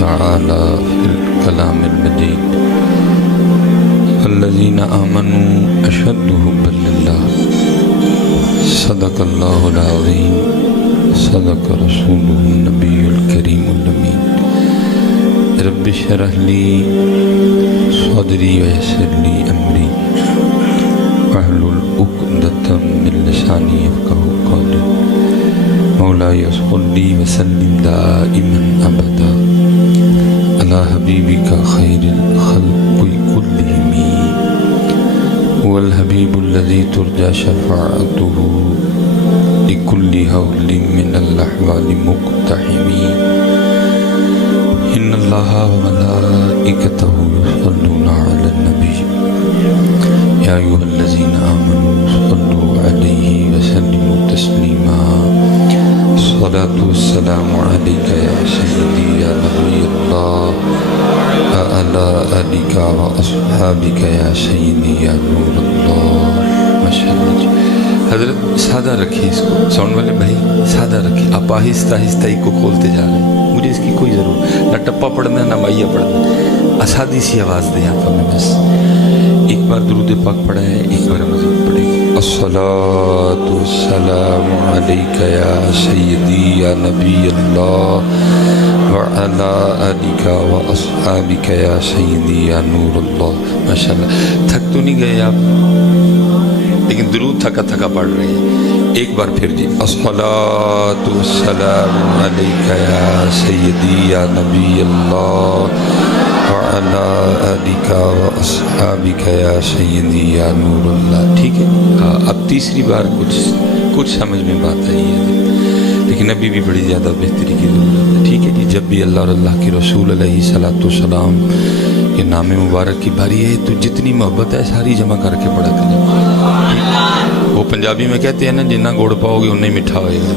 تعالى في الكلام المجيد الذين آمنوا أشد حبا لله صدق الله العظيم صدق رسوله النبي الكريم الأمين رب اشرح لي صدري ويسر لي أمري واحلل عقدة من لساني يفقهوا قولي مولاي صل وسلم دائما أبدا على حبيبك خير الخلق كلهم هو الحبيب الذي ترجى شفاعته لكل هول من الأحوال مقتحم إن الله وملائكته يصلون على النبي يا أيها الذين آمنوا صلوا عليه وسلموا تسليما الصلاة والسلام عليك يا سيدي يا نبي الله وعلى آلك وأصحابك يا سيدي يا نور الله ماشاء اللہ جی حضرت سادہ رکھیے اس کو ساؤنڈ والے بھائی سادہ رکھیے آپ آہستہ آہستہ ہی کو کھولتے جا رہے ہیں مجھے اس کی کوئی ضرورت نہ ٹپا پڑھنا نہ مائیا پڑھنا اسادی سی آواز دیں آپ ہمیں بس ایک بار درود پاک پڑھا ہے ایک بار مزید پڑھیں الصلاة والسلام علیک یا سیدی یا نبی اللہ وعلى آلك وأصحابك يا سيدي يا نور اللہ ماشاءاللہ تھک تو نہیں گئے آپ لیکن درود تھکا تھکا پڑھ رہے ہیں ایک بار پھر جی الصلاة والسلام علیک یا سیدی یا نبی اللہ وعلى آلك وأصحابك يا سيدي يا نور اللہ ٹھیک ہے اب تیسری بار کچھ سمجھ میں بات آئی ہے لیکن ابھی بھی بڑی زیادہ بہتری کی ضرورت ہے ٹھیک ہے جی جب بھی اللہ اور اللہ کے رسول علیہ الصلوۃ والسلام کے نام مبارک کی باری ہے تو جتنی محبت ہے ساری جمع کر کے پڑھا کریں وہ پنجابی میں کہتے ہیں نا جنہ گوڑ پاؤ گے اتنا ہی میٹھا ہوئے گا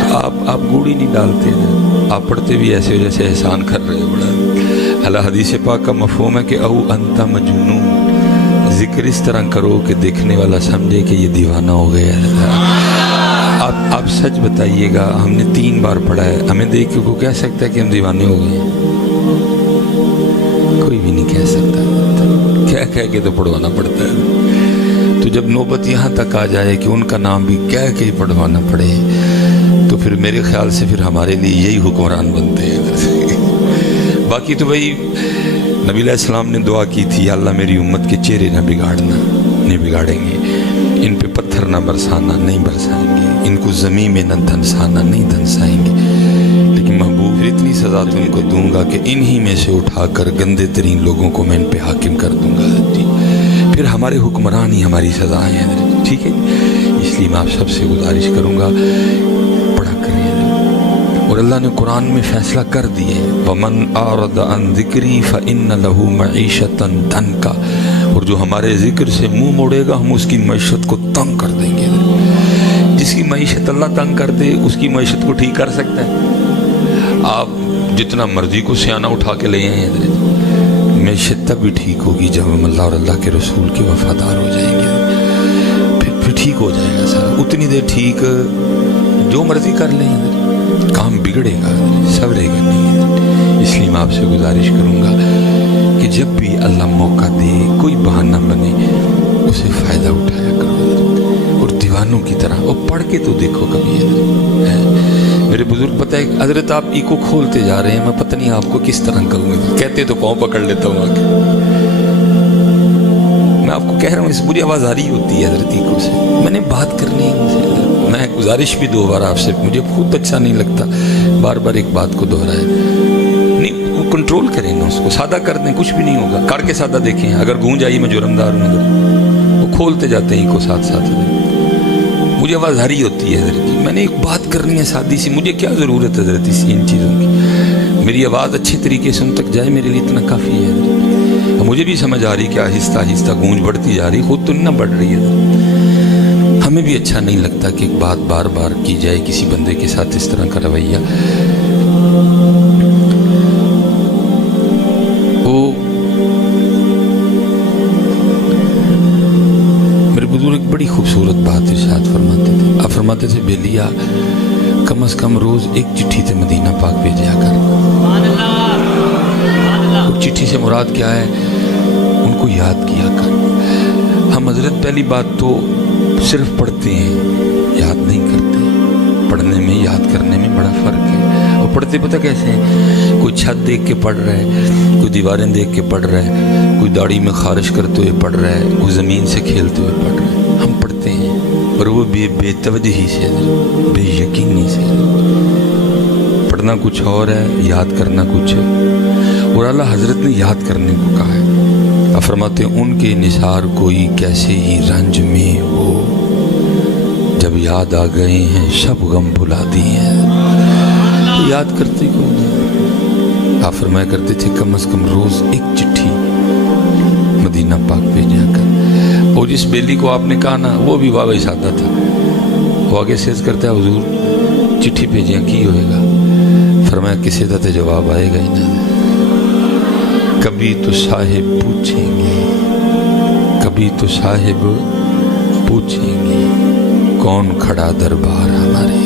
تو آپ گوڑ ہی نہیں ڈالتے ہیں آپ پڑھتے بھی ایسے جیسے احسان کر رہے ہیں بڑا اللہ حدیث پاک کا مفہوم ہے کہ او انت مجنون ذکر اس طرح کرو کہ دیکھنے والا سمجھے کہ یہ دیوانہ ہو گیا ہے آپ سچ بتائیے گا ہم نے 3 بار پڑھا ہے ہمیں دیکھ کے کوئی کہہ سکتا ہے کہ ہم دیوانے ہو گئے ہیں کوئی بھی نہیں کہہ سکتا کہہ کے تو پڑھوانا پڑتا ہے تو جب نوبت یہاں تک آ جائے کہ ان کا نام بھی کہہ کے پڑھوانا پڑے تو پھر میرے خیال سے پھر ہمارے لیے یہی حکمران بنتے ہیں باقی تو بھائی نبی علیہ السلام نے دعا کی تھی اللہ میری امت کے چہرے نہ بگاڑنا نہیں بگاڑیں گے ان پہ پتھر نہ برسانا نہیں برسائیں گے ان کو زمین میں نہ دھنسانا نہیں دھنسائیں گے لیکن محبوب پھر اتنی سزا تو ان کو دوں گا کہ انہی میں سے اٹھا کر گندے ترین لوگوں کو میں ان پہ حاکم کر دوں گا جی پھر ہمارے حکمران ہی ہماری سزائیں ہیں ٹھیک ہے اس لیے میں آپ سب سے گزارش کروں گا پڑھا کریں اور اللہ نے قرآن میں فیصلہ کر دیے وَمَنْ أَعْرَضَ عَنْ ذِكْرِي فَإِنَّ لَهُ مَعِيشَةً ضَنْكَ اور جو ہمارے ذکر سے منہ موڑے گا ہم اس کی معیشت کو تنگ کر دیں گے جس کی معیشت اللہ تنگ کر دے اس کی معیشت کو ٹھیک کر سکتا ہے آپ جتنا مرضی کو سیانہ اٹھا کے لے آئیں معیشت تب بھی ٹھیک ہوگی جب ہم اللہ اور اللہ کے رسول کے وفادار ہو جائیں گے پھر ٹھیک ہو جائے گا سارا اتنی دیر ٹھیک جو مرضی کر لیں کام بگڑے گا سورے گا نہیں اس لیے میں آپ سے گزارش کروں گا کہ جب بھی اللہ موقع دے کوئی بہانہ بنے اسے فائدہ اٹھایا کرو اور دیوانوں کی طرح وہ پڑھ کے تو دیکھو کبھی میرے بزرگ پتہ ہے حضرت آپ ای کو کھولتے جا رہے ہیں میں پتہ نہیں آپ کو کس طرح کہوں گا کہتے تو پاؤں پکڑ لیتا ہوں آگے میں آپ کو کہہ رہا ہوں اس مجھے آواز آ رہی ہوتی ہے حضرت ای کو سے میں نے بات کرنی ہے میں گزارش بھی 2 بار آپ سے مجھے خود اچھا نہیں لگتا بار بار ایک بات کو دہرائے نہیں وہ کنٹرول کریں نا اس کو سادہ کر دیں کچھ بھی نہیں ہوگا کر کے سادہ دیکھیں اگر گونج آئی میں جرمدار ہوں ادھر وہ کھولتے جاتے ہیں کو ساتھ مجھے آواز آ رہی ہوتی ہے حضرت میں نے ایک بات کرنی ہے سادی سی مجھے کیا ضرورت ہے حضرت ان چیزوں کی میری آواز اچھے طریقے سے ان تک جائے میرے لیے اتنا کافی ہے حضرت مجھے بھی سمجھ آ رہی کہ آہستہ آہستہ گونج بڑھتی جا رہی خود تو نہ بڑھ رہی ہے ہمیں بھی اچھا نہیں لگتا کہ ایک بات بار بار کی جائے کسی بندے کے ساتھ اس طرح کا رویہ میرے بزرگ بڑی خوبصورت بات ارشاد فرماتے تھے آپ فرماتے تھے بیلیا کم از کم روز 1 چٹھی تے مدینہ پاک بھیجا کر مراد کیا ہے؟ ان کو یاد کیا کر. ہم حضرت پہلی بات تو صرف پڑھتے ہیں، یاد نہیں کرتے. پڑھنے میں یاد کرنے میں بڑا فرق ہے. اور پڑھتے پتہ کیسے ہیں؟ کوئی چھت دیکھ کے پڑھ رہا ہے، کوئی دیواریں دیکھ کے پڑھ رہا ہے، کوئی داڑھی میں خارش کرتے ہوئے پڑھ رہا ہے، کوئی زمین سے کھیلتے ہوئے پڑھ رہا ہے. ہم پڑھتے ہیں اور وہ بے توجہی سے، بے یقینی سے. پڑھنا کچھ اور ہے، یاد کرنا کچھ ہے. اور اعلیٰ حضرت نے یاد کرنے کو کہا ہے. فرماتے ہیں ان کے نثار کوئی کیسے ہی رنج میں ہو، جب یاد آ گئے ہیں سب غم بھلا دیے ہیں. تو یاد کرتے کون ہیں؟ آپ فرمایا کرتے تھے کم از کم روز ایک چٹھی مدینہ پاک بھیجا کر. اور جس بیلی کو آپ نے کہا نا وہ بھی واقعی سادہ تھا. وہ آگے سے کرتا ہے حضور چٹھی بھیجیاں کی ہوئے گا؟ فرمایا کسی دا تے جواب آئے گا ہی نہ. کبھی تو صاحب پوچھیں گے، کبھی تو صاحب پوچھیں گے کون کھڑا دربار ہمارے.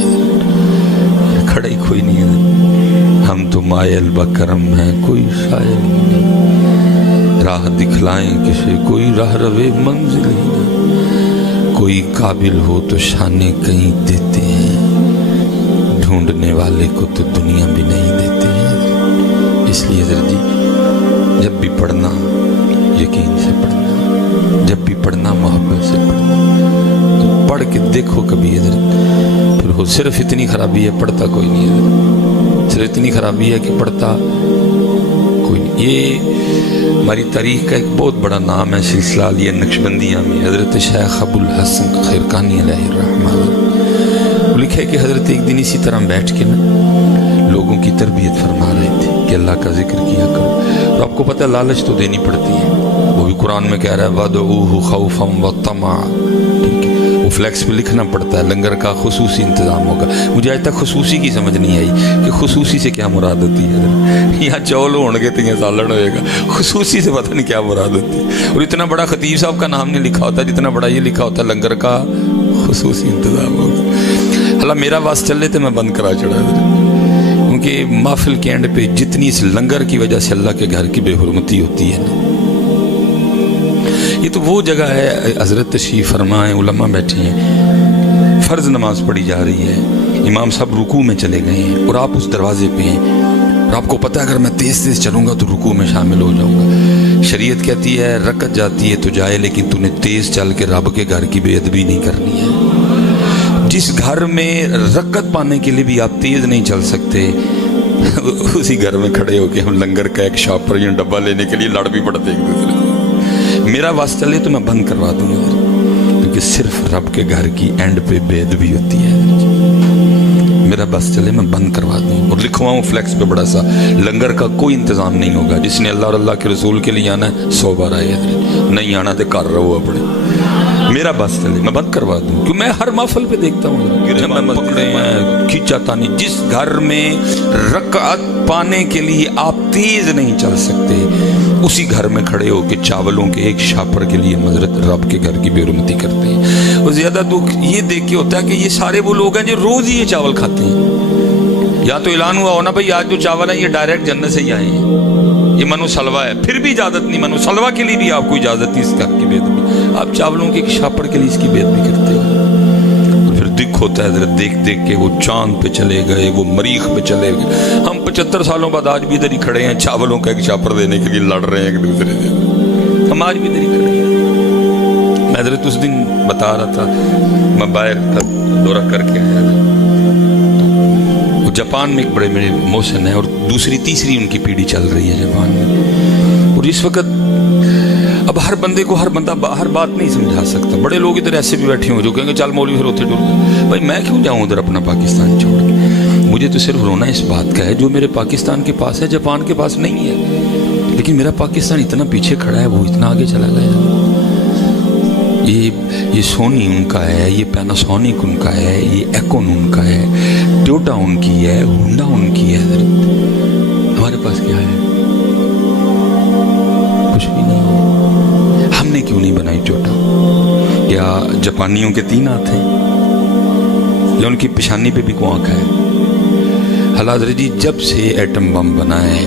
کھڑا ہی کوئی نہیں ہے. ہم تو مائل بکرم ہیں، کوئی شاعر نہیں. راہ دکھلائیں کسے، کوئی راہ روے منزل ہی نہ. کوئی قابل ہو تو شانے کہیں دیتے ہیں، ڈھونڈنے والے کو تو دنیا بھی نہیں دیتے ہیں. اس لیے حضرت جی جب بھی پڑھنا یقین سے پڑھنا، جب بھی پڑھنا محبت سے پڑھنا. پڑھ کے دیکھو کبھی حضرت پھر ہو. صرف اتنی خرابی ہے پڑھتا کوئی نہیں حضرت. صرف اتنی خرابی ہے کہ پڑھتا کوئی نہیں. یہ ہماری تاریخ کا ایک بہت بڑا نام ہے سلسلہ علیہ نقشبندیہ میں. حضرت شیخ ابو الحسن خرقانی علیہ الرحمہ لکھے کہ حضرت ایک دن اسی طرح بیٹھ کے نا لوگوں کی تربیت فرما رہے تھے کہ اللہ کا ذکر کیا کرو. اور آپ کو پتہ ہے لالچ تو دینی پڑتی ہے. وہ بھی قرآن میں کہہ رہا ہے وَادْعُوهُ خَوْفًا وَطَمَعًا. ٹھیک ہے، وہ فلیکس پہ لکھنا پڑتا ہے لنگر کا خصوصی انتظام ہوگا. مجھے آج تک خصوصی کی سمجھ نہیں آئی کہ خصوصی سے کیا مراد ہوتی ہے. یہاں چول ہوں گے تو یہاں سالن ہوئے گا. خصوصی سے پتہ نہیں کیا مراد ہوتی ہے. اور اتنا بڑا خطیب صاحب کا نام نہیں لکھا ہوتا جتنا بڑا یہ لکھا ہوتا ہے لنگر کا خصوصی انتظام ہوگا. اللہ میرا واس چل رہے تھے میں بند کرا چڑھا کیونکہ محفل کے اینڈ پہ جتنی اس لنگر کی وجہ سے اللہ کے گھر کی بے حرمتی ہوتی ہے نا. یہ تو وہ جگہ ہے حضرت تشریف فرمائیں، علماء بیٹھے ہیں، فرض نماز پڑھی جا رہی ہے، امام صاحب رکوع میں چلے گئے ہیں اور آپ اس دروازے پہ ہیں. اور آپ کو پتہ ہے اگر میں تیز تیز چلوں گا تو رکوع میں شامل ہو جاؤں گا. شریعت کہتی ہے رکعت جاتی ہے تو جائے، لیکن تو نے تیز چل کے رب کے گھر کی بے ادبی نہیں کرنی ہے. جس گھر میں رکعت پانے کے لیے بھی آپ تیز نہیں چل سکتے اسی گھر میں کھڑے ہو کے ہم لنگر کا ایک شاپر یا ڈبہ لینے کے لیے لڑ بھی پڑتے ایک دوسرے سے. میرا واسطہ چلے تو میں بند کروا دوں گا کیونکہ صرف رب کے گھر کی اینڈ پہ بے ادبی ہوتی ہے. میرا بس چلے میں بند کروا دوں اور لکھواؤں فلیکس پہ بڑا سا لنگر کا کوئی انتظام نہیں ہوگا. جس نے اللہ اور اللہ کے رسول کے لیے آنا ہے 100 بار آئے، نہیں آنا تو کر رہا ہوا پڑے. میرا بس چلے میں بند کروا دوں کیوں میں ہر محفل پہ دیکھتا ہوں میں پکڑے ہیں کھینچا تانی. جس گھر میں رکعت پانے کے لیے آپ تیز نہیں چل سکتے اسی گھر میں کھڑے ہو کے چاولوں کے ایک شاپر کے لیے حضرت رب کے گھر کی بے حرمتی کرتے ہیں. اور زیادہ دکھ یہ دیکھ کے ہوتا ہے کہ یہ سارے وہ لوگ ہیں جو روز ہی یہ چاول کھاتے ہیں. یا تو اعلان ہوا ہونا بھائی آج جو چاول ہے یہ ڈائریکٹ جنت سے ہی آئے ہیں، یہ منو سلوا ہے، پھر بھی اجازت نہیں. منو سلوا کے لیے بھی آپ کو اجازت نہیں اس گھر کی بے ادبی. آپ چاولوں کے ایک شاپر کے لیے اس کی بے ادبی کرتے ہیں. اور پھر دکھ ہوتا ہے حضرت دیکھ دیکھ کے وہ چاند پہ چلے گئے، وہ مریخ پہ چلے گئے. ہم 75 سالوں بعد آج بھی ادھر ہی کھڑے ہیں چاولوں کا ایک شاپر دینے کے لیے لڑ رہے ہیں ایک دوسرے سے. ہم آج بھی ادھر ہی کھڑے ہیں. میں حضرت اس دن بتا رہا تھا میں باہر کا دورہ کر کے آیا تھا. وہ جاپان میں ایک بڑے میرے موسن ہیں اور دوسری تیسری ان کی پیڑھی چل رہی ہے جاپان میں. اور اس وقت اب ہر بندے کو ہر بندہ ہر بات نہیں سمجھا سکتا. بڑے لوگ ادھر ایسے بھی بیٹھے ہوں جو کہیں گے چل مولوی پھر ہوتے ڈر بھائی میں کیوں جاؤں ادھر اپنا پاکستان چھوڑ کے. مجھے تو صرف رونا اس بات کا ہے جو میرے پاکستان کے پاس ہے جاپان کے پاس نہیں ہے. لیکن میرا پاکستان اتنا پیچھے کھڑا ہے، وہ اتنا آگے چلا گیا. یہ سونی ان کا ہے، یہ پیناسونک ان کا ہے، یہ ایکون ان کا ہے، ٹویوٹا ان کی ہے، ہونڈا ان کی ہے. ہمارے پاس کیا ہے؟ کچھ بھی نہیں. ہم نے کیوں نہیں بنائی ٹویوٹا؟ کیا جاپانیوں کے 3 ہاتھ ہیں یا ان کی پیشانی پہ بھی کوئی آنکھ ہے؟ حضرت جی جب سے ایٹم بم بنا ہے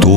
2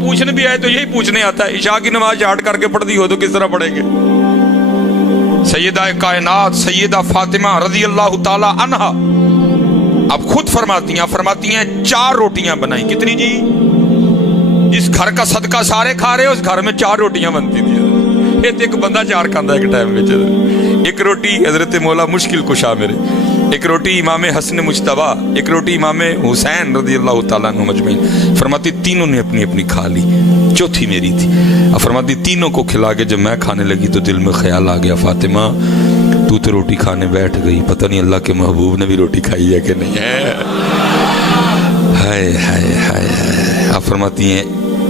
پوچھنے بھی آئے تو یہی پوچھنے آتا ہے، عشاء کی نماز چاٹ کر کے پڑھ دی ہو تو کس طرح پڑھیں گے؟ سیدہ کائنات سیدہ فاطمہ رضی اللہ تعالی عنہا اب خود فرماتی ہیں 4 روٹیاں بنائیں. کتنی جی؟ جس گھر کا صدقہ سارے کھا رہے اس گھر میں 4 روٹیاں بنتی تھی. ایک بندہ 4 کھاندہ ایک ٹائم میں. ایک روٹی حضرت مولا مشکل کشا میرے، ایک روٹی امام حسن مجتبیٰ، ایک روٹی امام حسین رضی اللہ تعالیٰ عنہ مجمعین. فرماتی تینوں نے اپنی اپنی کھا لی، چوتھی میری تھی. اب فرماتی تینوں کو کھلا کے جب میں کھانے لگی تو دل میں خیال آ گیا، فاطمہ تو روٹی کھانے بیٹھ گئی، پتہ نہیں اللہ کے محبوب نے بھی روٹی کھائی ہے کہ نہیں ہے. ہائے ہائے ہائے ہائے. اب فرماتی ہیں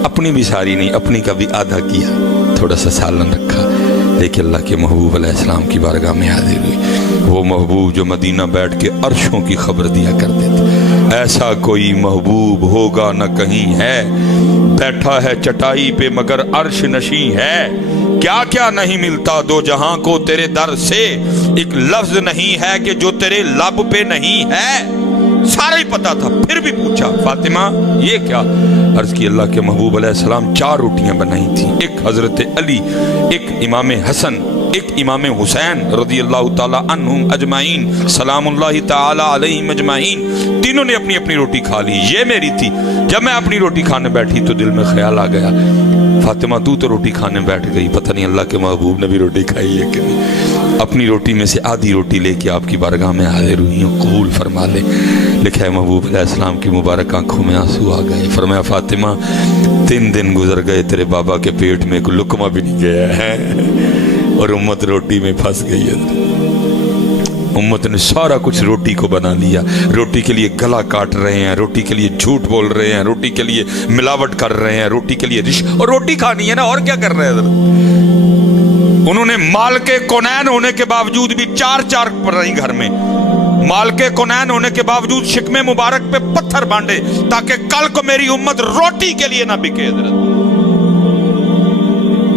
اپنی بھی ساری نہیں، اپنی کا بھی آدھا کیا، تھوڑا سا سالن رکھا، لیکن اللہ کے محبوب علیہ السلام کی بارگاہ میں حاضر ہوئی. وہ محبوب جو مدینہ بیٹھ کے عرشوں کی خبر دیا کرتے تھے. ایسا کوئی محبوب ہوگا نہ کہیں ہے، بیٹھا ہے چٹائی پہ مگر عرش نشیں ہے. کیا کیا نہیں ملتا دو جہاں کو تیرے در سے، ایک لفظ نہیں ہے کہ جو تیرے لب پہ نہیں ہے. سارا ہی پتا تھا، پھر بھی پوچھا فاطمہ یہ کیا؟ عرض کی اللہ کے محبوب علیہ السلام 4 روٹیاں بنائی تھیں، ایک حضرت علی، ایک امام حسن، ایک امام حسین رضی اللہ تعالی عنہم اجمعین سلام اللہ تعالی علیہم اجمعین. تینوں نے اپنی اپنی روٹی کھا لی، یہ میری تھی. جب میں اپنی روٹی کھانے بیٹھی تو دل میں خیال آ گیا، فاطمہ تو روٹی کھانے بیٹھ گئی، پتہ نہیں اللہ کے محبوب نے بھی روٹی کھائی ہے کہ نہیں. اپنی روٹی میں سے آدھی روٹی لے کے آپ کی بارگاہ میں حاضر ہوئی ہوں، قبول فرما لے. لکھا ہے محبوب علیہ السلام کی مبارک آنکھوں میں آنسو آ گئے. فرمایا فاطمہ 3 دن گزر گئے، تیرے بابا کے پیٹ میں کوئی لقمہ بھی نہیں گیا ہے اور امت روٹی میں پھنس گئی ہے. امت نے سارا کچھ روٹی کو بنا لیا، روٹی کے لیے گلا کاٹ رہے ہیں، روٹی کے لیے جھوٹ بول رہے ہیں، روٹی کے لیے ملاوٹ کر رہے ہیں، روٹی کے لیے اور روٹی کھانی ہے نا، اور کیا کر رہے ہیں. انہوں نے مال کے کونین ہونے کے باوجود بھی 4 پر رہی گھر میں، مال کے کونین ہونے کے باوجود شکم مبارک پہ پتھر بانڈے تاکہ کل کو میری امت روٹی کے لیے نہ بکے.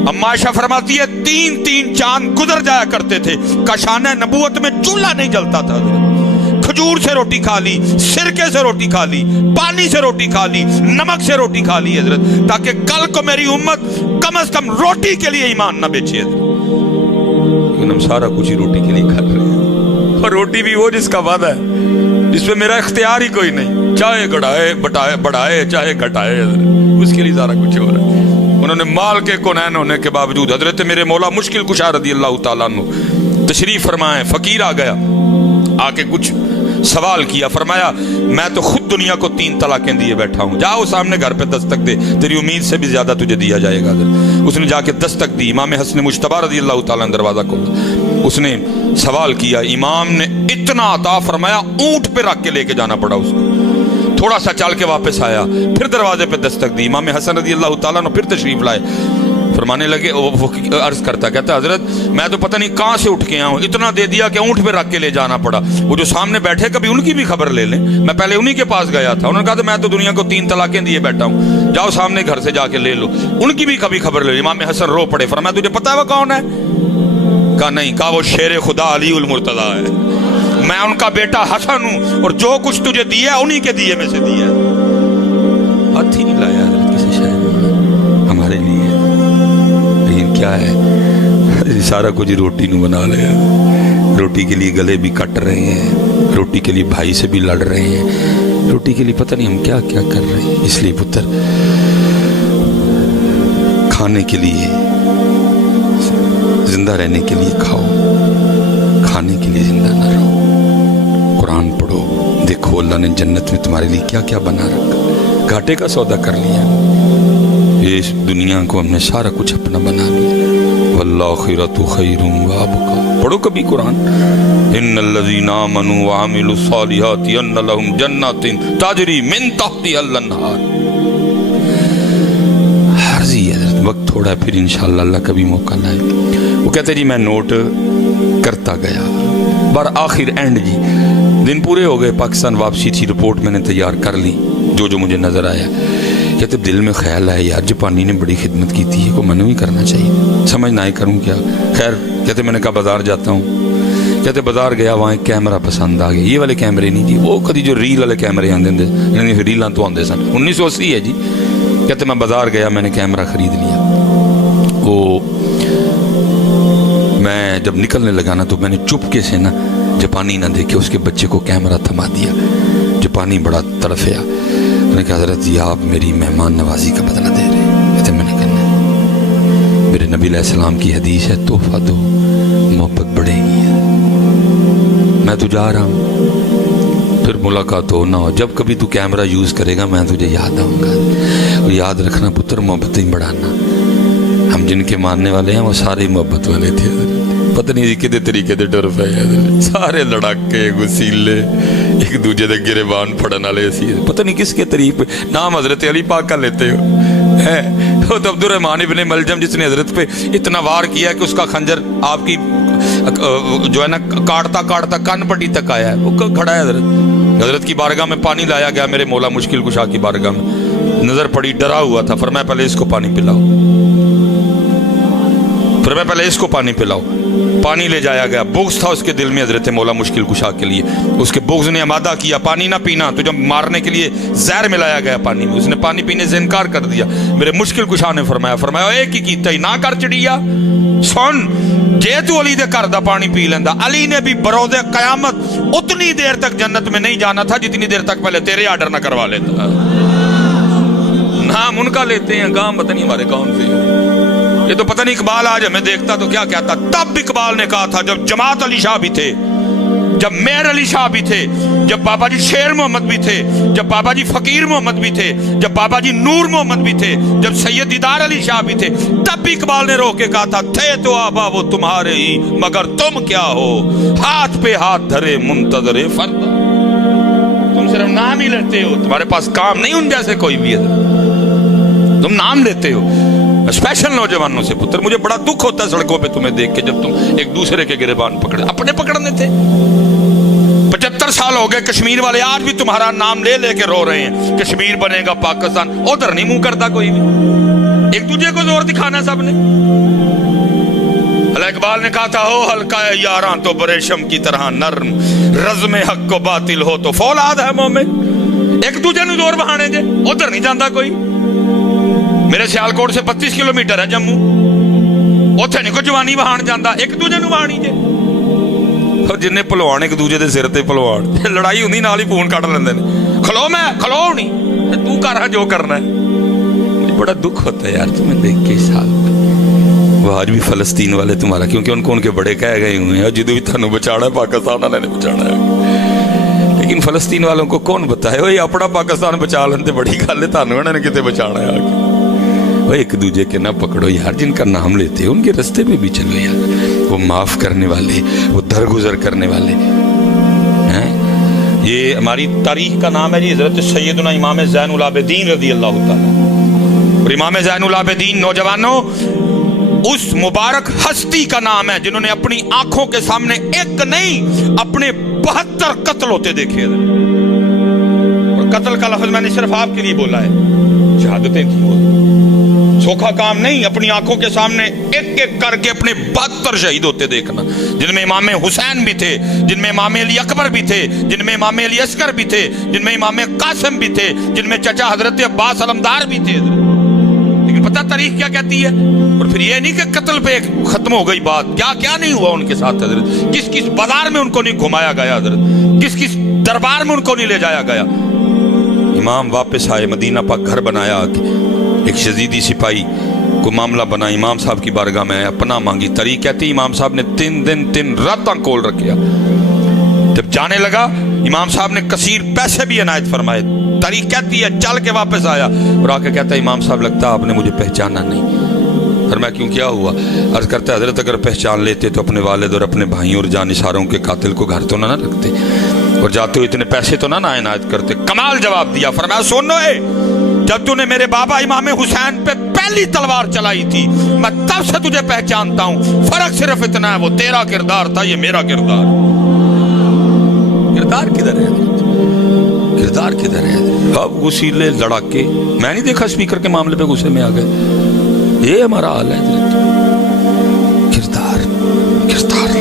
اما عائشہ فرماتی ہے 3 چاند گزر جایا کرتے تھے، کاشانہ نبوت میں چولہا نہیں جلتا تھا. کھجور سے روٹی کھا لی، سرکے سے روٹی کھا لی، پانی سے روٹی کھا لی، نمک سے روٹی کھا لی حضرت، تاکہ کل کو میری امت کم از کم روٹی کے لیے ایمان نہ بیچے. لیکن ہم سارا کچھ ہی روٹی کے لیے کھا رہے ہیں، اور روٹی بھی وہ جس کا وعدہ ہے، جس پہ میرا اختیار ہی کوئی نہیں، چاہے گڑھائے بڑھائے چاہے گھٹائے، اس کے لیے سارا کچھ ہو رہا ہے. انہوں نے مال کے کونین ہونے کے باوجود حضرت میرے مولا مشکل کشا رضی اللہ تعالیٰ عنہ تشریف فرمائے. فقیر آ گیا، آ کے کچھ سوال کیا. فرمایا میں تو خود دنیا کو 3 طلاقیں دیے بیٹھا ہوں، جاؤ سامنے گھر پہ دستک دے، تیری امید سے بھی زیادہ تجھے دیا جائے گا. اس نے جا کے دستک دی، امام حسن مجتبیٰ رضی اللہ تعالیٰ عنہ دروازہ کھولا. اس نے سوال کیا، امام نے اتنا عطا فرمایا، اونٹ پہ رکھ کے لے کے جانا پڑا اس کو. تھوڑا سا چل کے واپس آیا، پھر دروازے پہ دستک دی. امام حسن رضی اللہ تعالیٰ عنہ پھر تشریف لائے. فرمانے لگے، وہ عرض کرتا کہتا حضرت میں تو پتہ نہیں کہاں سے اٹھ کے آؤں، اتنا دے دیا کہ اونٹ پہ رکھ کے لے جانا پڑا. وہ جو سامنے بیٹھے کبھی ان کی بھی خبر لے لیں، میں پہلے انہی کے پاس گیا تھا. انہوں نے کہا تو میں تو دنیا کو 3 طلاقیں دیے بیٹھا ہوں، جاؤ سامنے گھر سے جا کے لے لو، ان کی بھی کبھی خبر لے لو. امام حسن رو پڑے. فرمایا تجھے پتہ ہے وہ کون ہے؟ کہا نہیں. کہا وہ شیر خدا علی المرتضیٰ ہے، میں ان کا بیٹا حسن ہوں، اور جو کچھ تجھے دیا ہے انہی کے دیے میں سے دیا ہے. ہاتھ ہی نہیں لایا حضرت کسی شاید ہمارے لیے، لیکن کیا ہے سارا کچھ روٹی نو بنا لیا. روٹی کے لیے گلے بھی کٹ رہے ہیں، روٹی کے لیے بھائی سے بھی لڑ رہے ہیں، روٹی کے لیے پتہ نہیں ہم کیا کیا کر رہے ہیں. اس لیے پتر کھانے کے لیے، زندہ رہنے کے لیے کھاؤ، کھانے کے لیے زندہ نہ رہو. قرآن پڑھو، دیکھو اللہ نے جنت میں تمہارے لیے کیا کیا بنا رکھا. گھاٹے کا سودا کر لیا، یہ اس دنیا کو ہم نے سارا کچھ اپنا بنا لیا. والآخرۃ خیر وابقیٰ. پڑھو کبھی قرآن. ان الذین آمنوا وعملوا الصالحات ان لهم جنات تجری من تحتها الانہار. عرضی حضرت وقت تھوڑا ہے، پھر انشاءاللہ اللہ کبھی موقع لائے. وہ کہتے جی میں نوٹ کرتا گیا، بار آخر اینڈ جی دن پورے ہو گئے، پاکستان واپسی تھی، رپورٹ میں نے تیار کر لی جو مجھے نظر آیا. کہتے دل میں خیال آیا یار جاپانی نے بڑی خدمت کی تھی، کو منو ہی کرنا چاہیے، سمجھ نہ ہی کروں کیا. خیر کہتے میں نے کہا بازار جاتا ہوں. کہتے بازار گیا، وہاں ایک کیمرہ پسند آ گیا. یہ والے کیمرے نہیں جی، وہ کدی جو ریل والے کیمرے آندے تھے، یعنی ریلاں تو آندے سن. 1980 ہے جی. کہتے میں بازار گیا, میں نے کیمرہ خرید لیا. وہ میں جب نکلنے لگا نا تو میں نے چپکے سے نا جاپانی نہ دیکھے اس کے بچے کو کیمرہ تھما دیا. جاپانی بڑا تڑفیا. میں نے کہا حضرت جی آپ میری مہمان نوازی کا بدلہ دے رہے ہیں. کہتے میں نے کہنا ہے میرے نبی علیہ السلام کی حدیث ہے تحفہ دو محبت بڑھے گی. میں تو جا رہا ہوں, پھر ملاقات ہو نہ ہو, جب کبھی تو کیمرہ یوز کرے گا میں تجھے یاد آؤں گا. اور یاد رکھنا پتر محبتیں بڑھانا. ہم جن کے ماننے والے ہیں وہ سارے محبت والے تھے. پتہ نہیں کدے طریقے دے ڈر پے سارے لڑاکے گسیلے ایک دوجے دے گریبان پھڑن والے سی. پتہ نہیں کس کے طریقے نام حضرت علی پاک کا لیتے ہو. وہ تو عبد الرحمن ابن ملجم جس نے حضرت پہ اتنا وار کیا کہ اس کا خنجر آپ کی جو ہے نا کاٹتا کاٹتا کان پٹی تک آیا ہے. وہ کھڑا ہے حضرت کی بارگاہ میں پانی لایا گیا میرے مولا مشکل کشا کی بارگاہ میں. نظر پڑی, ڈرا ہوا تھا. فرمایا پہلے اس کو پانی پلاؤ, فرمایا پہلے اس کو پانی پلاؤ. پانی لے جایا گیا. بغض تھا اس کے دل میں حضرت مولا مشکل کشا کے لیے. اس کے بغض نے آمادہ کیا پانی نہ پینا, تو جب مارنے کے لیے زہر ملایا گیا پانی میں, اس نے پانی پینے سے انکار کر دیا. میرے مشکل کشا نے فرمایا ایک ہی کیتا ہی نہ کر چڑیا. سن جے تو علی دے گھر دا پانی پی لیندا. علی نے بھی بروز قیامت اتنی دیر تک جنت میں نہیں جانا تھا جتنی دیر تک پہلے تیرے آرڈر نہ کروا لیتا. نام ان کا لیتے ہیں, گام پتہ نہیں ہمارے کون سے. یہ تو پتہ نہیں اقبال آج ہمیں دیکھتا تو کیا کہتا. تب اقبال نے کہا تھا جب جماعت علی شاہ بھی تھے, جب میر علی شاہ بھی تھے, جب بابا جی شیر محمد بھی تھے, جب بابا جی فقیر محمد بھی تھے, جب بابا جی نور محمد بھی تھے, جب سید دیدار علی شاہ بھی تھے, تب بھی اقبال نے رو کے کہا تھا تھے تو آبا وہ تمہارے ہی مگر تم کیا ہو, ہاتھ پہ ہاتھ دھرے منتظر فردا. تم صرف نام ہی لیتے ہو, تمہارے پاس کام نہیں ان جیسے کوئی بھی ہے, تم نام لیتے ہو. اسپیشل نوجوانوں سے پتر مجھے بڑا دکھ ہوتا ہے سڑکوں پہ تمہیں دیکھ کے جب تم ایک دوسرے کے گریبان پکڑے. اپنے پکڑنے تھے. 75 سال ہو گئے کشمیر والے آج بھی تمہارا نام لے لے کے رو رہے ہیں کشمیر بنے گا پاکستان. ادھر نہیں منہ کرتا کوئی بھی, ایک دوسرے کو زور دکھانا سب نے. اقبال نے کہا تھا ہو ہلکا ہے یاراں تو بریشم کی طرح نرم, رزم حق کو باطل ہو تو فولاد ہے مومن. ایک دوسرے نو زور بہانے جے, ادھر نہیں جاندہ کوئی. میرے سیالکوٹ سے 32 کلومیٹر ہے جموں, اتنے نہیں کوئی جوانی بہان جاندہ, ایک دوجے نو بہانی جے. اور جنہیں پلوان ایک دوجے دے سر تے پلوان, لڑائی ہوندی نال ہی فون کٹ لیندے نے. کھلو میں کھلو نہیں, تو کر رہا جو کرنا ہے. مجھے بڑا دکھ ہوتا ہے یار تمہیں دیکھ کے اس حال پہ. وہ آج بھی فلسطین والے تمہارا, کیونکہ ان کو ان کے بڑے کہہ گئے ہوئے ہیں جدو بھی تھانو بچانا ہے پاکستان والے نے بچانا ہے. لیکن فلسطین والوں کو کون بتائے وہ اپنا پاکستان بچا لیندے بڑی گل ہے, تھانو انہوں نے کتے بچانا ہے آگے. وہ ایک دوجے کے نہ پکڑو یار, جن کا نام لیتے ہیں ان کے رستے میں بھی چلو یار. وہ معاف کرنے والے, وہ درگزر کرنے والے ہیں. یہ ہماری تاریخ کا نام ہے جی حضرت سیدنا امام زین العابدین رضی اللہ تعالیٰ. اور امام زین العابدین نوجوانوں اس مبارک ہستی کا نام ہے جنہوں نے اپنی آنکھوں کے سامنے ایک نہیں اپنے 72 قتل ہوتے دیکھے. اور قتل کا لفظ میں نے صرف آپ کے لیے بولا ہے, شہادتیں تھیں. سوکھا کام نہیں, اپنی آنکھوں کے سامنے ایک ایک کر کے اپنے 72 شہید ہوتے دیکھنا, جن میں امام حسین بھی تھے, جن میں امام علی اکبر بھی تھے, جن میں امام علی اصغر بھی تھے, جن میں امام قاسم بھی تھے, جن میں چچا حضرت عباس علمدار بھی تھے. لیکن پتہ تاریخ کیا کہتی ہے. اور پھر یہ نہیں کہ قتل پہ ختم ہو گئی بات, کیا کیا نہیں ہوا ان کے ساتھ حضرت. کس کس بازار میں ان کو نہیں گھمایا گیا حضرت, کس کس دربار میں ان کو نہیں لے جایا گیا. امام واپس آئے, مدینہ پاک گھر بنایا. ایک یزیدی سپاہی کو معاملہ بنا, امام صاحب کی بارگاہ میں آیا, پناہ مانگی. تاریخ کہتی امام صاحب نے 3 دن 3 راتاں کول رکھیا. جب جانے لگا امام صاحب نے کثیر پیسے بھی عنایت فرمائے. تاریخ کہتی ہے چل کے واپس آیا اور آ کے کہتا ہے امام صاحب لگتا آپ نے مجھے پہچانا نہیں. فرمایا کیوں کیا ہوا؟ عرض کرتا ہے حضرت اگر پہچان لیتے تو اپنے والد اور اپنے بھائیوں اور جانثاروں کے قاتل کو گھر تو نہ رکھتے, اور جاتے ہوئے اتنے پیسے تو نہ عنایت کرتے. کمال جواب دیا. فرمایا سنو اے, جب تو نے میرے بابا امام حسین پہ پہلی تلوار چلائی تھی میں تب سے تجھے پہچانتا ہوں. فرق صرف اتنا ہے, وہ تیرا کردار تھا, یہ میرا کردار. کردار کدھر ہے؟ کردار کدھر ہے؟ اب غسیلے لڑاکے, میں نہیں دیکھا اسپیکر کے معاملے پہ غصے میں آ گئے. یہ ہمارا حال ہے. کردار کردار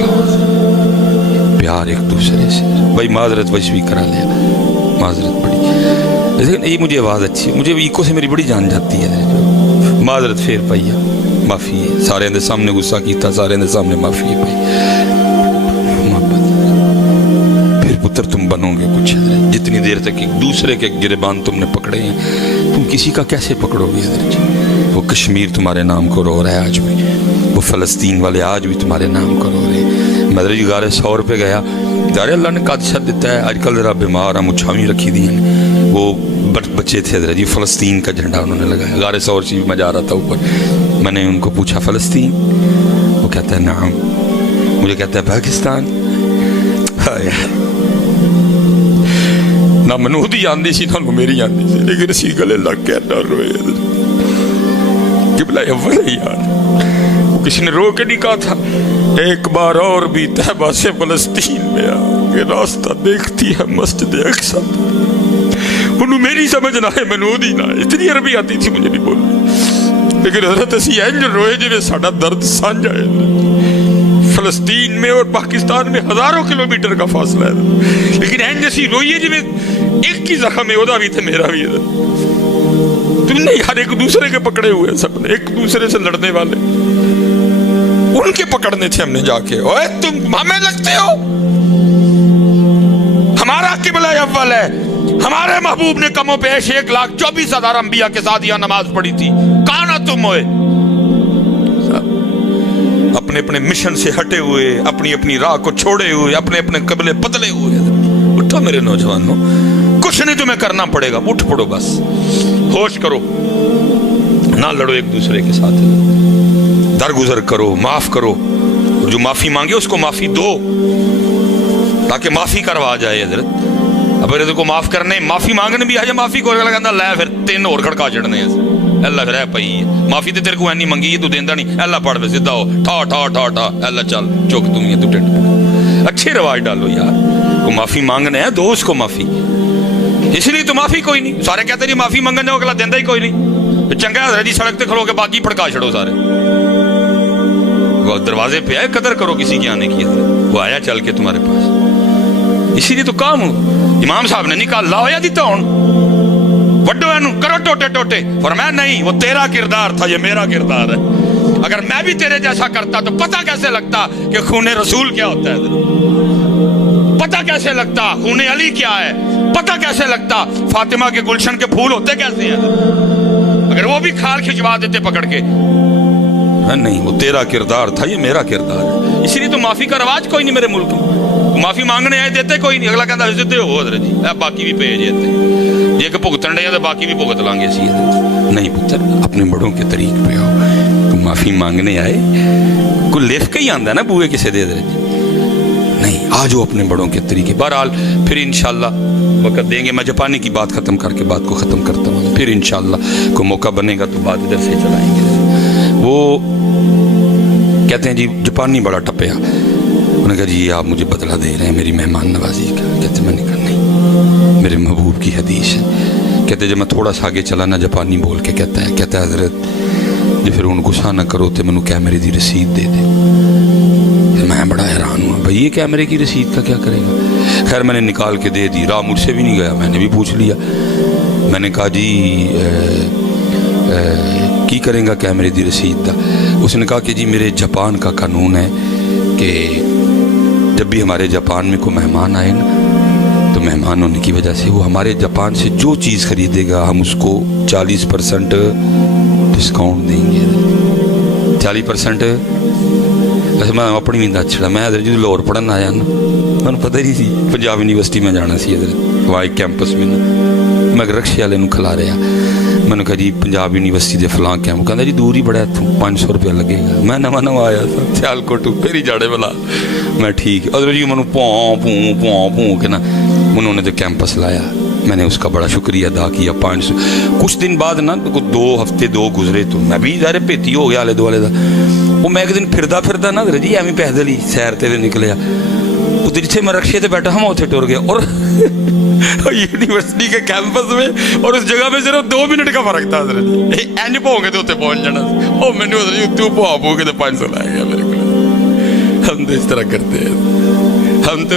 پیار ایک دوسرے سے. بھائی معذرت, بھائی اسپیکر آ لیا, معذرت پڑی. لیکن یہ مجھے آواز اچھی، مجھے ایکو سے میری بڑی جان جاتی ہے. معذرت پھر پئی ہے، معافی ہے، سارے دے سامنے غصہ کیتا، سارے دے سامنے معافی ہے پئی. پھر پتر تم بنو گے کچھ. جتنی دیر تک ایک دوسرے کے گریبان تم نے پکڑے ہیں، تم کسی کا کیسے پکڑو گے حضرت جی؟ وہ کشمیر تمہارے نام کو رو رہا ہے آج بھی، وہ فلسطین والے آج بھی تمہارے نام کو رو رہے ہیں. میں جی گارے 100 روپے گیا، گارے اللہ نے قادشت دیتا ہے. آج کل ذرا بیمار ہیں، مچھاویں رکھی دی ہیں. وہ بچے تھے حضرت جی، فلسطین کا جھنڈا انہوں نے لگایا. گارے 100 چیز میں جا رہا تھا اوپر، میں نے ان کو پوچھا فلسطین؟ وہ کہتا ہے نعم. مجھے کہتا ہے پاکستان. نہ منودی آندی سی نہ میری آندی سی، لیکن اسی گلے لگ کے نہ روئے. قبلہ اول ہے یار، وہ کسی نے رو کے نہیں کہا تھا ایک بار اور بھی طیبہ سے فلسطین میں آ کے راستہ دیکھتی ہے مسجد اقصی. انہوں میری سمجھ نہ ہے، منودی نہ ہے. اتنی عربی آتی تھی مجھے نہیں بولنی، لیکن حضرت اسی اینج روئے جنہیں ساڑھا درد سانجا ہے. فلسطین میں اور پاکستان میں ہزاروں کلومیٹر کا فاصلہ ہے، لیکن اینج اسی روئیے جی میں ایک کی زخم ہے، ادا بھی تھے میرا بھی ہے. تم نے یار ایک دوسرے کے پکڑے ہوئے، سب نے ایک دوسرے سے لڑنے والے، ان کے پکڑنے تھے ہم نے جا کے. اوے تم ہمیں لگتے ہو، ہمارا قبلہ اول ہے. ہمارے محبوب نے کم و بیش 1,24,000 انبیاء کے ساتھ یہ نماز پڑھی تھی. کہاں نہ تم ہوئے، اپنے اپنے مشن سے ہٹے ہوئے، اپنی اپنی راہ کو چھوڑے ہوئے، اپنے اپنے قبلے بدلے ہوئے. اٹھو میرے نوجوانوں، کچھ نہیں تمہیں کرنا پڑے گا، اٹھ پڑو، بس ہوش کرو، نہ لڑو ایک دوسرے کے ساتھ، درگزر کرو، معاف کرو. جو معافی مانگے اس کو معافی دو تاکہ معافی کروا جائے. حضرت اب اگر کو معاف کرنے معافی مانگنے بھی آ جائے، معافی کو اگلا کہتا لے پھر 3 اور کھڑکا چڑھنے ہیں. اللہ پھر ہے پئی ہے معافی تے تیرے کو اینی منگی ہے تو دیندا نہیں. اللہ پڑھ پہ سیدھا ہو، ٹھا ٹھا ٹھا ٹھا، اللہ چل چک تم یہ تو ٹٹ پڑ. اچھے رواج ڈالو یار، کو معافی مانگنے ہے دو اس کو معافی. اس لیے تو معافی کوئی نہیں. سارے کہتے نہیں معافی منگنے اگلا دیندا ہی کوئی نہیں. چنگا حضرت جی سڑک تے کھلو کے باقی پھڑکا چھڑو سارے. وہ دروازے پہ آئے، قدر کرو کسی کی آنے کی. وہ آیا چل کے تمہارے پاس، اسی لیے تو کام ہو. امام صاحب نے نہیں کہا لاؤ یا دیتا ہوں وڈو اینو کرو ٹوٹے ٹوٹے. فرمایا نہیں، وہ تیرا کردار تھا، یہ میرا کردار ہے. اگر میں بھی تیرے جیسا کرتا تو پتہ کیسے لگتا کہ خون رسول کیا ہوتا ہے، پتہ کیسے لگتا خون علی کیا ہے، پتہ کیسے لگتا فاطمہ کے گلشن کے پھول ہوتے کیسے ہیں. اگر وہ بھی کھال کھچوا دیتے پکڑ کے. نہیں، وہ تیرا کردار تھا، یہ میرا کردار ہے. اسی لیے تو معافی کا رواج کوئی نہیں میرے ملک میں. معافی مانگنے آئے دیتے کوئی نہیں. اگلا کہتا حضرت ہو حضرت جی باقی بھی پے جاتے یہ کہ بھگتن ڈے تو باقی بھی بھگت لیں گے. اسی نہیں پتر، اپنے بڑوں کے طریق پہ آؤ. تو معافی مانگنے آئے کوئی لکھ کے ہی آندا ہے نا بوئے کسے دے حضرت جی. نہیں، آ جاؤ اپنے بڑوں کے طریقے. بہرحال پھر انشاءاللہ وقت دیں گے. میں جاپانی کی بات ختم کر کے بات کو ختم کرتا ہوں. پھر انشاءاللہ کوئی موقع بنے گا تو بات ادھر سے چلائیں گے. وہ کہتے ہیں جی جاپانی بڑا ٹپیا. انہوں نے کہا جی آپ مجھے بدلہ دے رہے ہیں میری مہمان نوازی کا. کہتے میں نے کہا نہیں، میرے محبوب کی حدیث ہے. کہتے جب میں تھوڑا سا آگے چلا نا جاپانی بول کے کہتا ہے حضرت جی پھر ان غصہ نہ کرو تو منو کیمرے دی رسید دے دے. میں بڑا حیران ہوا، بھائی یہ کیمرے کی رسید کا کیا کرے گا. خیر میں نے نکال کے دے دی. راہ مجھ سے بھی نہیں گیا، میں نے بھی پوچھ لیا. میں نے کہا جی کی کریں گا کیمرے دی رسید دا. اس نے کہا کہ جی میرے جاپان کا قانون ہے کہ جب بھی ہمارے جاپان میں کوئی مہمان آئے نا تو مہمان ہونے کی وجہ سے وہ ہمارے جاپان سے جو چیز خریدے گا ہم اس کو 40% ڈسکاؤنٹ دیں گے. 40%. اچھا میں اپنی بھی دس چھڑا. میں حضرت جی لاہور پڑھن آیا نا، میں پتہ ہی نہیں سی پنجاب یونیورسٹی میں جانا سی. حضرت وائی کیمپس میں نا میں رکشے والے نوں کھلا رہا. میں نے کہا جی پنجاب یونیورسٹی دے فلاں کیمپ. کہتا جی دور ہی بڑا اتوں 500 روپیہ لگے گا. میں نواں آیا تھا سیالکوٹ پھر ہی جاڑے والا. میں ٹھیک حضرت جی منو پوں کے نا انہوں نے تو کیمپس لایا. میں نے اس کا بڑا شکریہ ادا کیا. 500 کچھ دن بعد نا 2 ہفتے گزرے تو میں بھی ظاہر بھیتی ہو گیا آلے دوالے دا. وہ میں ایک دن پھردا نا حضرت جی ایویں پیدل ہی سیر تے نکلیا. ادھر جتھے میں رکشے تے بیٹھا ہوں اتنے ٹر گیا اور یونیورسٹی کے کیمپس میں اور اس جگہ میں صرف 2 منٹ کا فرق تھا. حضرت جی اینج پہو گے تو اتنے پہنچ جانا. اور میں نے حضرت جی اتنے پہو کے تو 500 لایا گیا میرے کو. ہم تو اس طرح کرتے ہیں، ہم تو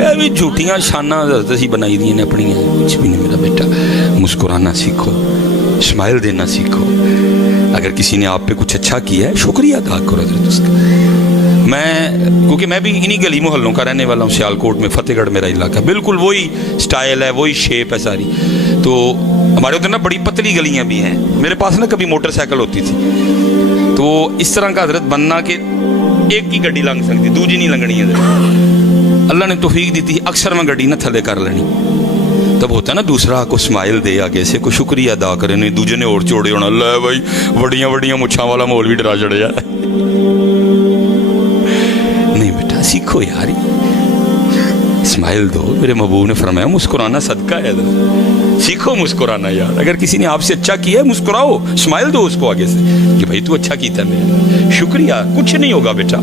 یہ بھی جھوٹیاں شانہ اسی بنائی دی نے اپنی. کچھ بھی نہیں میرا بیٹا. مسکرانا سیکھو, اسمائل دینا سیکھو. اگر کسی نے آپ پہ کچھ اچھا کیا ہے شکریہ ادا کرو حضرت اس کا. کیونکہ میں بھی انہی گلی محلوں کا رہنے والا ہوں, سیالکوٹ میں, فتح گڑھ میرا علاقہ, بالکل وہی سٹائل ہے, وہی شیپ ہے ساری. تو ہمارے ادھر نا بڑی پتلی گلیاں بھی ہیں. میرے پاس نا کبھی موٹر سائیکل ہوتی تھی, تو اس طرح کا حضرت بننا کہ ایک کی گڈی لنگ سکتی, دوجی نہیں لنگنی ہے. اللہ نے توفیق دی تھی, اکثر میں گڈی نہ تھلے کر لینی. تب ہوتا ہے نا دوسرا کو اسمائل دے آگے سے, کوئی شکریہ ادا کرے, نہیں دوجے نے اور چوڑے ہونا, اللہ بھائی بڑیاں بڑیاں مچھاں والا مول بھی ڈرا چڑھیا. نہیں بیٹا سیکھو یار, اسمائل دو. میرے محبوب نے فرمایا مسکرانا صدقہ ہے. سیکھو مسکرانا یار. اگر کسی نے آپ سے اچھا کیا ہے مسکراؤ, اسمائل دو اس کو آگے سے کہ بھائی تو اچھا کیتا ہے میرے, شکریہ. کچھ نہیں ہوگا بیٹا.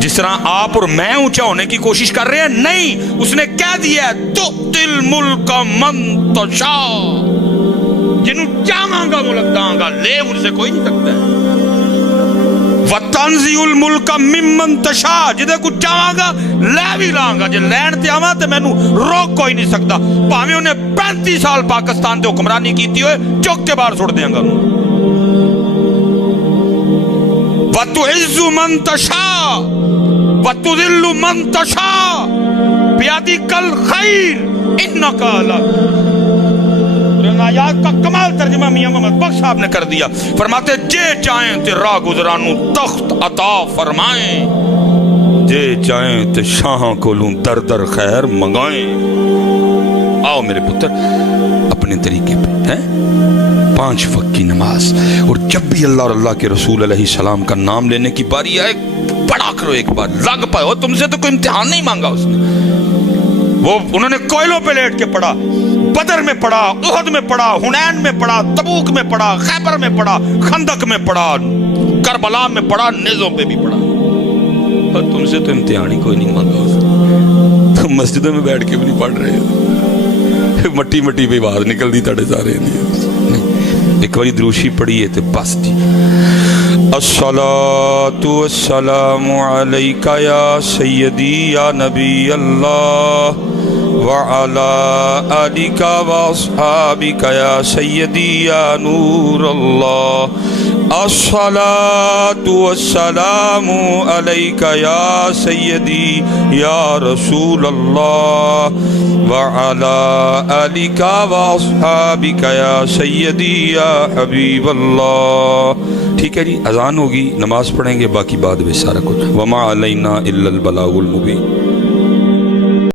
جس طرح آپ اور میں اونچا ہونے کی کوشش کر رہے ہیں, نہیں, اس نے کہہ دیا ہے تؤتی الملک من تشاء, جنہوں چاہاں گا ملک داں گا, لے ان سے کوئی نہیں سکتا ہے. وَتَنزِعُ الْمُلْكَ مِمَّن تَشَاءُ, جدے کو چاہاں گا لے بھی لاں گا. جے لین تے آواں تے مینوں روک کوئی نہیں سکتا. پاویں انہیں 35 سال پاکستان تے حکمرانی کیتی ہوئے, چک کے باہر چھوڑ دیاں گا. وَتُعِزُّ مَن تَشَاءُ وَتُذِلُّ مَن تَشَاءُ بِيَدِكَ الْخَيْرُ إِنَّكَ عَلَىٰ. آیات کا کمال ترجمہ میاں محمد بخش صاحب نے کر دیا. فرماتے جے چاہیں تے راہ گزرانوں تخت عطا فرمائیں, جے چاہیں تے شاہاں کولوں در در خیر منگائیں. آؤ میرے پتر اپنے طریقے پہ ہیں, 5 وقت کی نماز, اور جب بھی اللہ اور اللہ کے رسول علیہ السلام کا نام لینے کی باری آئے پڑھا کرو ایک بار, لگ پائے. اور تم سے تو کوئی امتحان نہیں مانگا اس نے. وہ انہوں نے کوئلوں پہ لیٹ کے پڑھا, بدر میں پڑھا, احد میں پڑھا, حنین میں پڑھا, تبوک میں پڑھا, خیبر میں پڑھا, خندق میں پڑھا, کربلا میں پڑھا, نیزوں پہ بھی پڑھا. اور تم سے تو امتحان ہی کوئی نہیں مانگا. تم مسجدوں میں بیٹھ کے بھی نہیں پڑھ رہے, مٹی مٹی پہ آواز نکل دی تڑے سارے. ایک باری دروشی پڑھیے تو بس جی. الصلاۃ والسلام علیک یا سیدی یا نبی اللہ وعلی آلک واصحابک یا سیدی یا نور اللہ. الصلاۃ والسلام علیک یا سیدی یا رسول اللہ وعلی آلک واصحابک یا سیدی یا حبیب اللہ. ٹھیک ہے جی, اذان ہوگی, نماز پڑھیں گے, باقی بعد میں سارا کچھ. وما علینا الا البلاغ المبین.